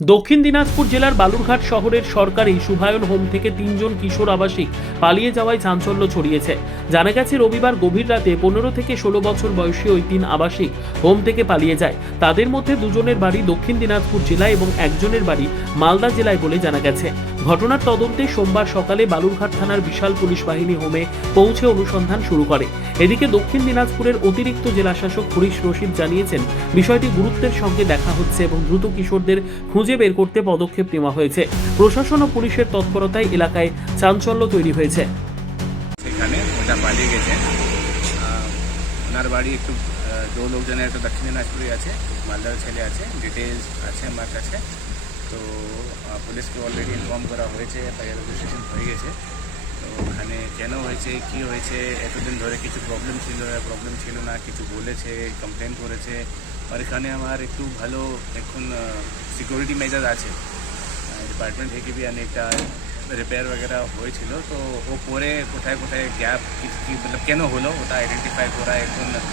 দক্ষিণ দিনাজপুর জেলার বালুরঘাট শহরের সরকারি শুভায়ন হোম থেকে তিনজন কিশোর আবাসিক পালিয়ে যাওয়ায় চাঞ্চল্য ছড়িয়েছে। জানা গেছে, রবিবার গভীর রাতে পনেরো থেকে ষোলো বছর বয়সী ওই তিন আবাসিক হোম থেকে পালিয়ে যায়। তাদের মধ্যে দুজনের বাড়ি দক্ষিণ দিনাজপুর জেলায় এবং একজনের বাড়ি মালদা জেলায় বলে জানা গেছে। ঘটনার তদন্তে সোমবার সকালে বালুরঘাট থানার বিশাল পুলিশ বাহিনী হোমে পৌঁছে অনুসন্ধান শুরু করে। এদিকে দক্ষিণ দিনাজপুরের অতিরিক্ত জেলাশাসক হরিশ রশিদ জানিয়েছেন, বিষয়টি গুরুত্বের সঙ্গে দেখা হচ্ছে এবং দ্রুত কিশোরদের খুঁজে বের করতে পদক্ষেপ নেওয়া হয়েছে। প্রশাসন ও পুলিশের তৎপরতায় এলাকায় চাঞ্চল্য তৈরি হয়েছে। সেখানে ওটা পালিয়ে গেছে। ওনার বাড়ি একটু দু লোকজনের একটা দক্ষিণ দিনাজপুরে আছে, মালদার ছেলে আছে ডিটেলস আছে আমার কাছে। তো পুলিশকে অলরেডি ইনফর্ম করা হয়েছে এফআইআর রেজিস্ট্রেশন হয়ে গেছে। ওখানে কেন হয়েছে কি হয়েছে এতদিন ধরে কিছু প্রবলেম ছিল প্রবলেম ছিল না কিছু বলেছে কমপ্লেন করেছে আর এখানে আমার একটু ভালো এখন সিকিউরিটি মেজার আছে ডিপার্টমেন্ট থেকে বি অনেকটা রিপেয়ার वगैरह হয়েছিল তো ও পরে কোথায় কোথায় গ্যাপ কি মতলব কেন হলো ওটা আইডেন্টিফাই করা এখন আহ,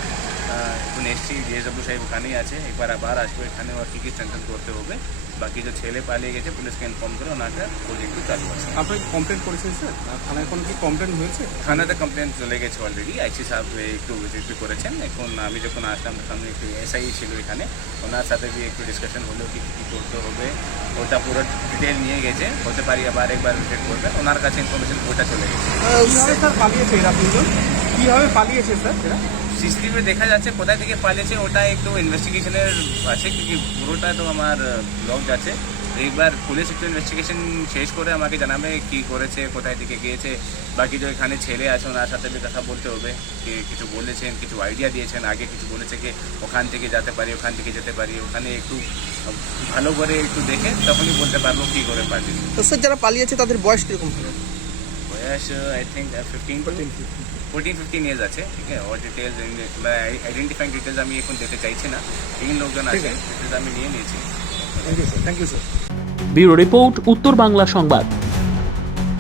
এখন এসছি ডিএসডব্লিউ সাহেব ওখানেই আছে। একবার আবার আসবে এখানে ওর কী কী স্ট্রেংথেন করতে হবে। বাকি যে ছেলে পালিয়ে গেছে পুলিশকে ইনফর্ম করে ওনাকে একটু চালু আছে আপনি কমপ্লেন করেছেন স্যার থানায় কোনো কি কমপ্লেন হয়েছে? থানাতে কমপ্লেন চলে গেছে অলরেডি আইসি সাহেব একটু ভিজিট করেছেন। এখন আমি যখন আসলাম তখন একটু এসআই ছিল এখানে। ওনার সাথে বি একটু ডিসকাশন হলো কি কী করতে হবে। ওটা পুরো ডিটেল নিয়ে গেছে। হতে পারি আবার একবার ভিজিট করবে। ওনার কাছে ইনফরমেশন ওটা চলে গেছে। কীভাবে স্যার পালিয়েছে এরা তিনজন? কীভাবে পালিয়েছে স্যার এরা? সিসিটিভি দেখা যাচ্ছে, কোথায় থেকে পালিয়েছে ওটা একটু ইনভেস্টিগেশনের আছে, কি পুরোটা তো আমার ব্লগ আছে একবার পুলিশ একটু ইনভেস্টিগেশন শেষ করে আমাকে জানাবে কি করেছে, কোথায় থেকে গিয়েছে, বাকি যে এখানে ছেলে আছে, ওনার সাথে কথা বলতে হবে। কি কিছু বলেছেন, কিছু আইডিয়া দিয়েছেন, আগে কিছু বলেছে কি, ওখান থেকে যেতে পারি, ওখান থেকে যেতে পারি, ওখানে একটু ভালো করে একটু দেখে তখনই বলতে পারব কি করে পারি তো স্যার যারা পালিয়েছে, তাদের বয়স কীরকম? I think fifteen fourteen fifteen years আছে ঠিক আছে? ওর ডিটেলস আইডেন্টিফাইং ডিটেলস আমি এখন দিতে চাইছি না। তিন লোকজন আছে ডিটেলস আমি নিয়ে নিয়েছি। Thank you sir thank you sir bureau report Uttar Bangla Sangbad.